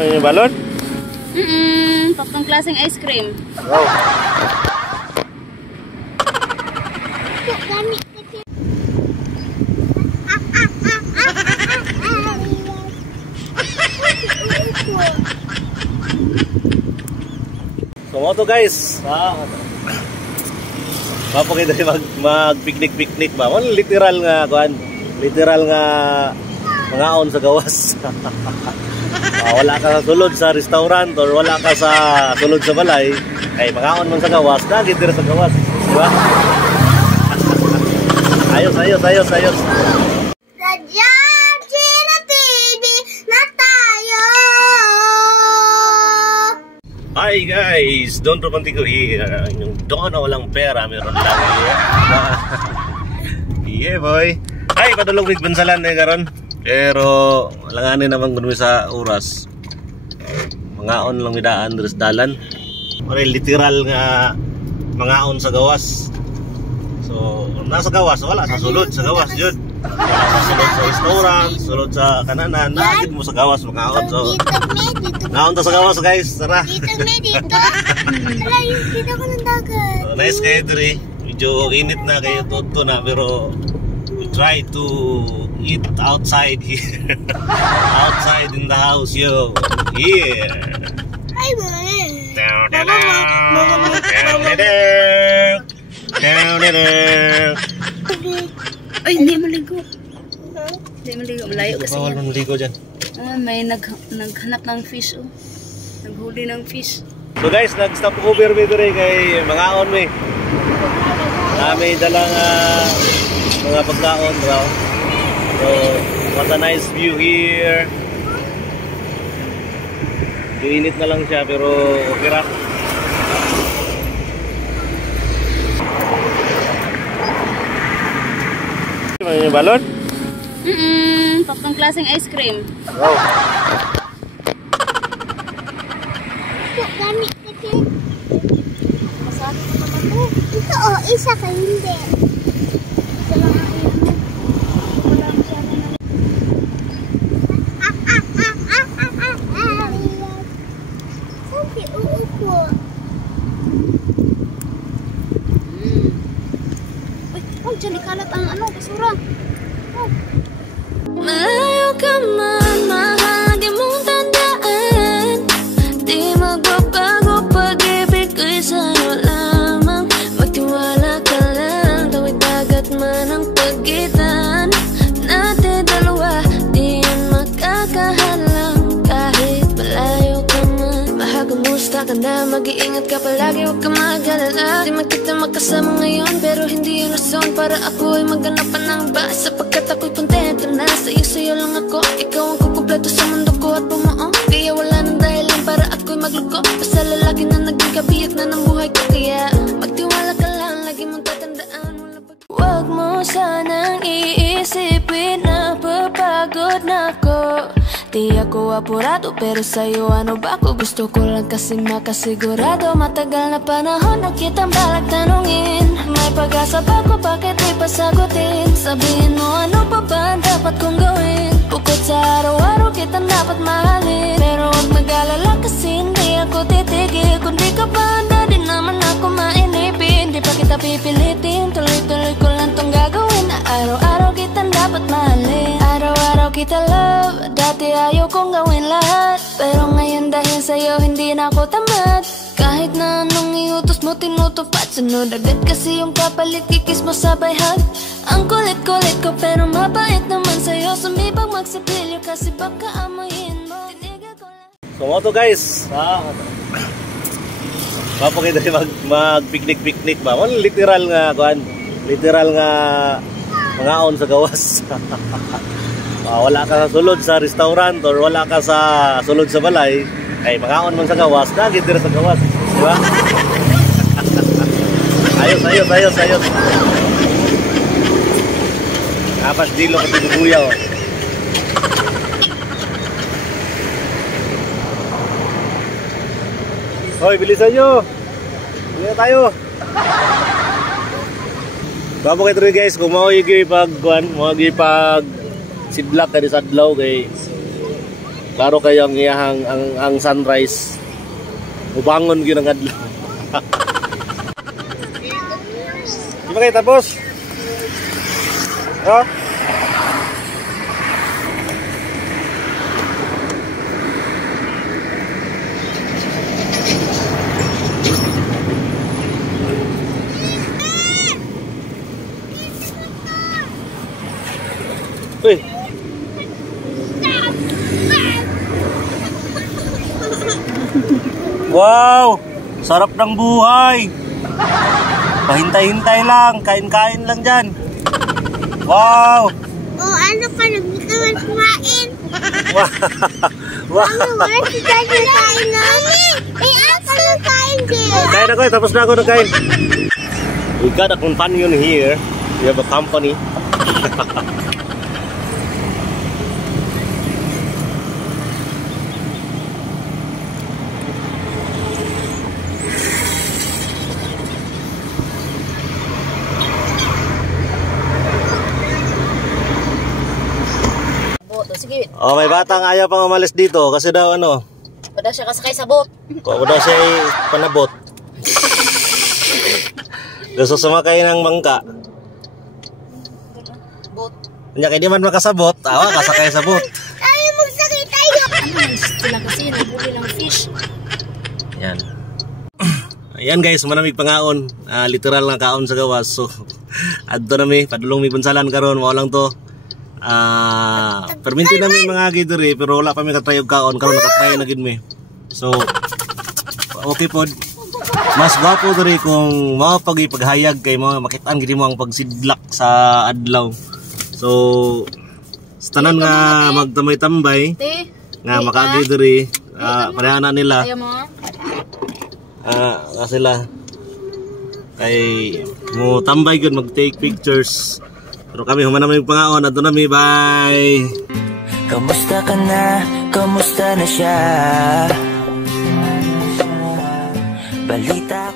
May balon? Tatlong klaseng ice cream. Wow. So mo to guys. Papo kayo dali mag-picnic ba? Literal nga kuan. Literal nga mangaon sa gawas. Wala ka sa sulod sa restaurant or wala ka sa sulod sa balay, ay mangaon man sa gawas, nagitira sa gawas, di ba? Ayos. Sadyang Chino TV na tayo! Hi guys! Don't Romantico here. Yung doon na walang pera, meron lang here. Yeah boy! Ay, padulong with bansalan na karon. Pero langanin naman kuno sa oras. Mangaon lang midaan dres dalan. Ore literal nga mangaon sa gawas. So nasa gawas wala sa sulod sa gawas jud. Wala sa sulod sa restaurant, sulod sa kananan, nagid mo sa gawas mangaon. So ngaon ta sa gawas guys, tara. Dito. Tara, yung kita ko ng dagat. So, nice kayo diri. Medyo init na kayo toto na pero we try to eat outside here. Outside in the house, yo. Yeah. Hi, Mama. Ay, hindi maligo. Hindi maligo. Malayo kasi Bawal yan. mo maligo dyan. May naghanap ng fish, oh. Naghuli ng fish. So guys, nag-stop over me dito kay mangaon me. Kami dalang mga pagkaon raw. So, what a nice view here. Init na lang siya pero okay ra. May balon? Tatlong klaseng ice cream. Wow. Gani kasi. Masabi ko naman po. Ito isa ka hindi. Isa lang ang iyan mo. Wala masyado na. Sabi, uupo. Uy, dyan ikalat ang basura. Malayo ka man, mahal, di mong tandaan. Di magbabago pag-ibig ko'y sa'yo lamang. Magtiwala ka lang, tawid dagat man ang pagitan natin dalawa, di yun makakahalang. Kahit malayo ka man, mahal, kumusta ka na? Mag-iingat ka palagi, huwag ka mag-alala. Di magkita magkasama ngayon, pero hindi yun rason para ako ay maghanap pa ng iba. Sapagkat ako'y kontento na sa'yo lang ako. Ikaw ang kukumpleto sa mundo ko at bumuo. Kaya wala nang dahilan para ako'y magluko. Basta lalaki na naging kabiyak na ng buhay ko. Kaya magtiwala ka lang, lagi mong tatandaan. Huwag mo sanang iisipin na papagod na ako. Di ako apurado pero sa'yo ano ba ako? Gusto ko lang kasi makasigurado. Matagal na panahon na kitang balak tanungin. May pag-asa ba ko, bakit di pa sagutin? Sabihin mo ano pa ba ang dapat kong gawin? Bukod sa araw-araw kitang dapat mahalin. Pero huwag mag-alala kasi hindi ako titigil. Kung di ka pa handa din naman ako mainipin. Di pa kita pipilitin, tuloy-tuloy ko lang tong gagawin. Na araw-araw kitang dapat mahalin. Araw-araw kita love, dati ayaw kong gawin lahat. Pero ngayon dahil sa'yo hindi na ako tamad. Kahit na anong iutos mo tinutupad. Sunod agad kasi yung kapalit, kikis mo sabay hug. Ang kulit-kulit ko pero mabait naman sa'yo. Sumibag magsipilyo kasi baka amoyin mo. Tinigal ko lang. So mo to guys. Papo kayo dali mag-picnic ba? Literal nga kuan. Literal nga mangaon sa gawas. Wala ka sa sulod sa restaurant or wala ka sa sulod sa balay, ay mangaon man sa gawas, nagitira sa gawas, di ba? Ayos. Apat dilo ka tinubuyaw. Hoy, bilisan nyo! Bilisan tayo! Bago kayo rin guys, kung mawagi pag sidlak ka sa adlaw kay Klaro kayo ang iyahang ang sunrise. Ubangon gyud ang adlaw. Di ba kayo tapos? Oh? Uy. Wow! Sarap ng buhay! Pahintay-hintay lang, kain-kain lang dyan. Wow! Oh, ano ka? Nagbuka man kumain. Wow! Ano, wala si Daddy na kain namin. Eh, ako na kain din. Kain ako, tapos na ako na kain. We got a companion here. We have a company. Sige, Oh, may batang ayaw pang umalis dito kasi daw ano, pada siya kasakay sa boat. kung daw siya ay panabot. Gusto sumakay ng bangka. Boat. Kanya kaya di man makasabot, awa kasakay sa boat. Tayo magsakay tayo. Ano, sila kasi naghuli ng fish. Yan. Ayan guys, manamig pangaon. Literal nga kaon sa gawas. So, adto na mi, padulong mi punsalan karon, mao lang to. Perminti namin mga gidiri pero wala pa mi katry og kaon karon nakatry na gid mi. So okay pod. Mas gwapo diri kung mao paghayag kay mo makitaan gid mo ang pagsidlak sa adlaw. So sa tanan nga magtambay-tambay nga makagi diri pareha na nila. Ayaw mo? Sila kay mo tambay gud mag take pictures. Pero kami humana may pangaon, ato na mi, bye! Kamusta ka na? Kamusta na siya? Balita